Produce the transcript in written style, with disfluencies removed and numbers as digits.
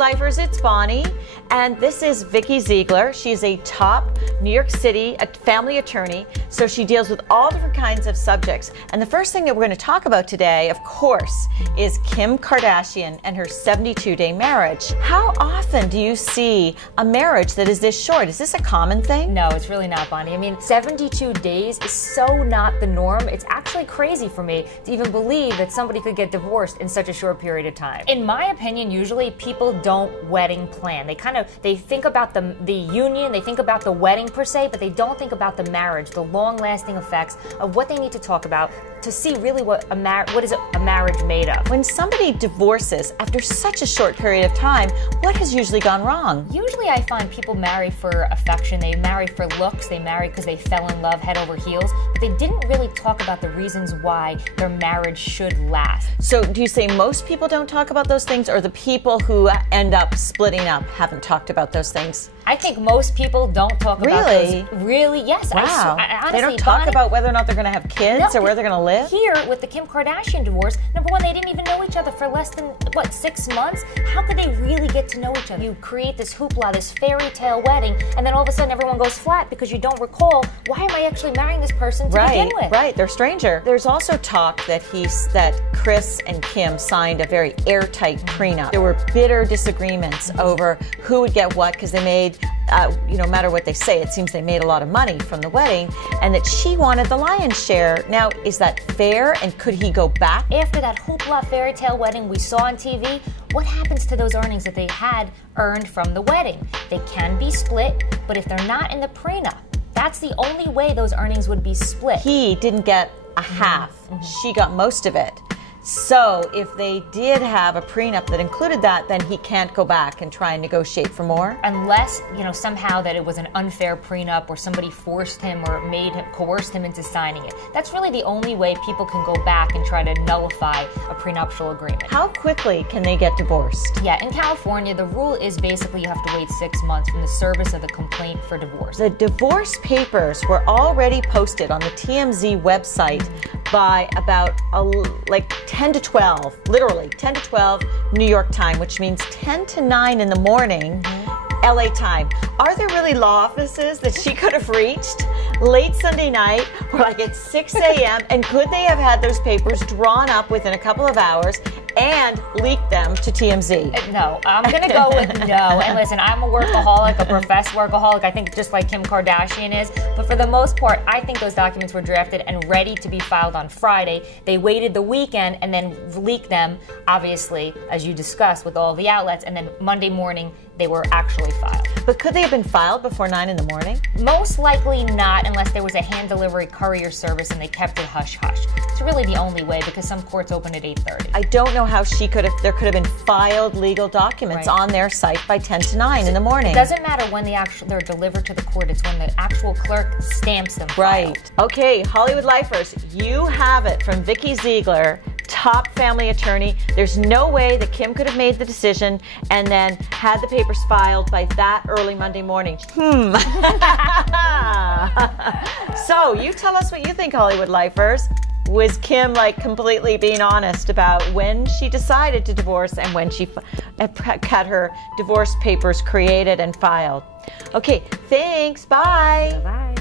Lifers, it's Bonnie, and this is Vicki Ziegler. She's a top New York City family attorney, so she deals with all different kinds of subjects. And the first thing that we're going to talk about today, of course, is Kim Kardashian and her 72-day marriage. How often do you see a marriage that is this short? Is this a common thing? No, it's really not, Bonnie. I mean, 72 days is so not the norm. It's actually crazy for me to even believe that somebody could get divorced in such a short period of time. In my opinion, usually people don't wedding plan. They think about the union, they think about the wedding per se, but they don't think about the marriage, the long-lasting effects of what they need to talk about to see really what is a marriage made of. When somebody divorces after such a short period of time, what has usually gone wrong? Usually I find people marry for affection, they marry for looks, they marry because they fell in love head over heels, but they didn't really talk about the reasons why their marriage should last. So do you say most people don't talk about those things, or the people who end up splitting up haven't talked about those things? I think most people don't talk about those. Really? Yes. Wow. Honestly, they don't talk Bonnie, about whether or not they're going to have kids or where they're going to live? Here, with the Kim Kardashian divorce, number one, they didn't even know each other for less than, 6 months? How could they really get to know each other? You create this hoopla, this fairy tale wedding, and then all of a sudden everyone goes flat because you don't recall, why am I actually marrying this person to begin with? Right, they're a stranger. There's also talk that Kris and Kim signed a very airtight prenup. There were bitter disagreements over who would get what, because they made, no matter what they say, it seems they made a lot of money from the wedding, and that she wanted the lion's share. Now, is that fair, and could he go back? After that hoopla fairy tale wedding we saw on TV, what happens to those earnings that they had earned from the wedding? They can be split, but if they're not in the prenup, that's the only way those earnings would be split. He didn't get a half. She got most of it. So if they did have a prenup that included that, then he can't go back and try and negotiate for more? Unless, somehow that it was an unfair prenup or somebody forced him or coerced him into signing it. That's really the only way people can go back and try to nullify a prenuptial agreement. How quickly can they get divorced? Yeah, in California, the rule is basically you have to wait 6 months from the service of the complaint for divorce. The divorce papers were already posted on the TMZ website by about 10 to 12, literally 10 to 12 New York time, which means 10 to 9 in the morning, LA time. Are there really law offices that she could have reached late Sunday night or at 6 a.m. and could they have had those papers drawn up within a couple of hours and leaked them to TMZ? No, I'm going to go with no. And listen, I'm a workaholic, a professed workaholic, I think just like Kim Kardashian is. But for the most part, I think those documents were drafted and ready to be filed on Friday. They waited the weekend and then leaked them, obviously, as you discussed, with all the outlets. And then Monday morning, they were actually filed. But could they have been filed before 9 in the morning? Most likely not, unless there was a hand delivery courier service and they kept it hush-hush. It's really the only way, because some courts open at 8:30. I don't know how there could have been filed legal documents on their site by 10 to 9 in the morning. It doesn't matter when they're delivered to the court. It's when the actual clerk stamps them. Right. Okay, Hollywood Lifers, you have it from Vicki Ziegler, top family attorney. There's no way that Kim could have made the decision and then had the papers filed by that early Monday morning. So you tell us what you think, Hollywood Lifers. Was Kim completely being honest about when she decided to divorce and when she had her divorce papers created and filed? Okay, thanks. Bye. Bye.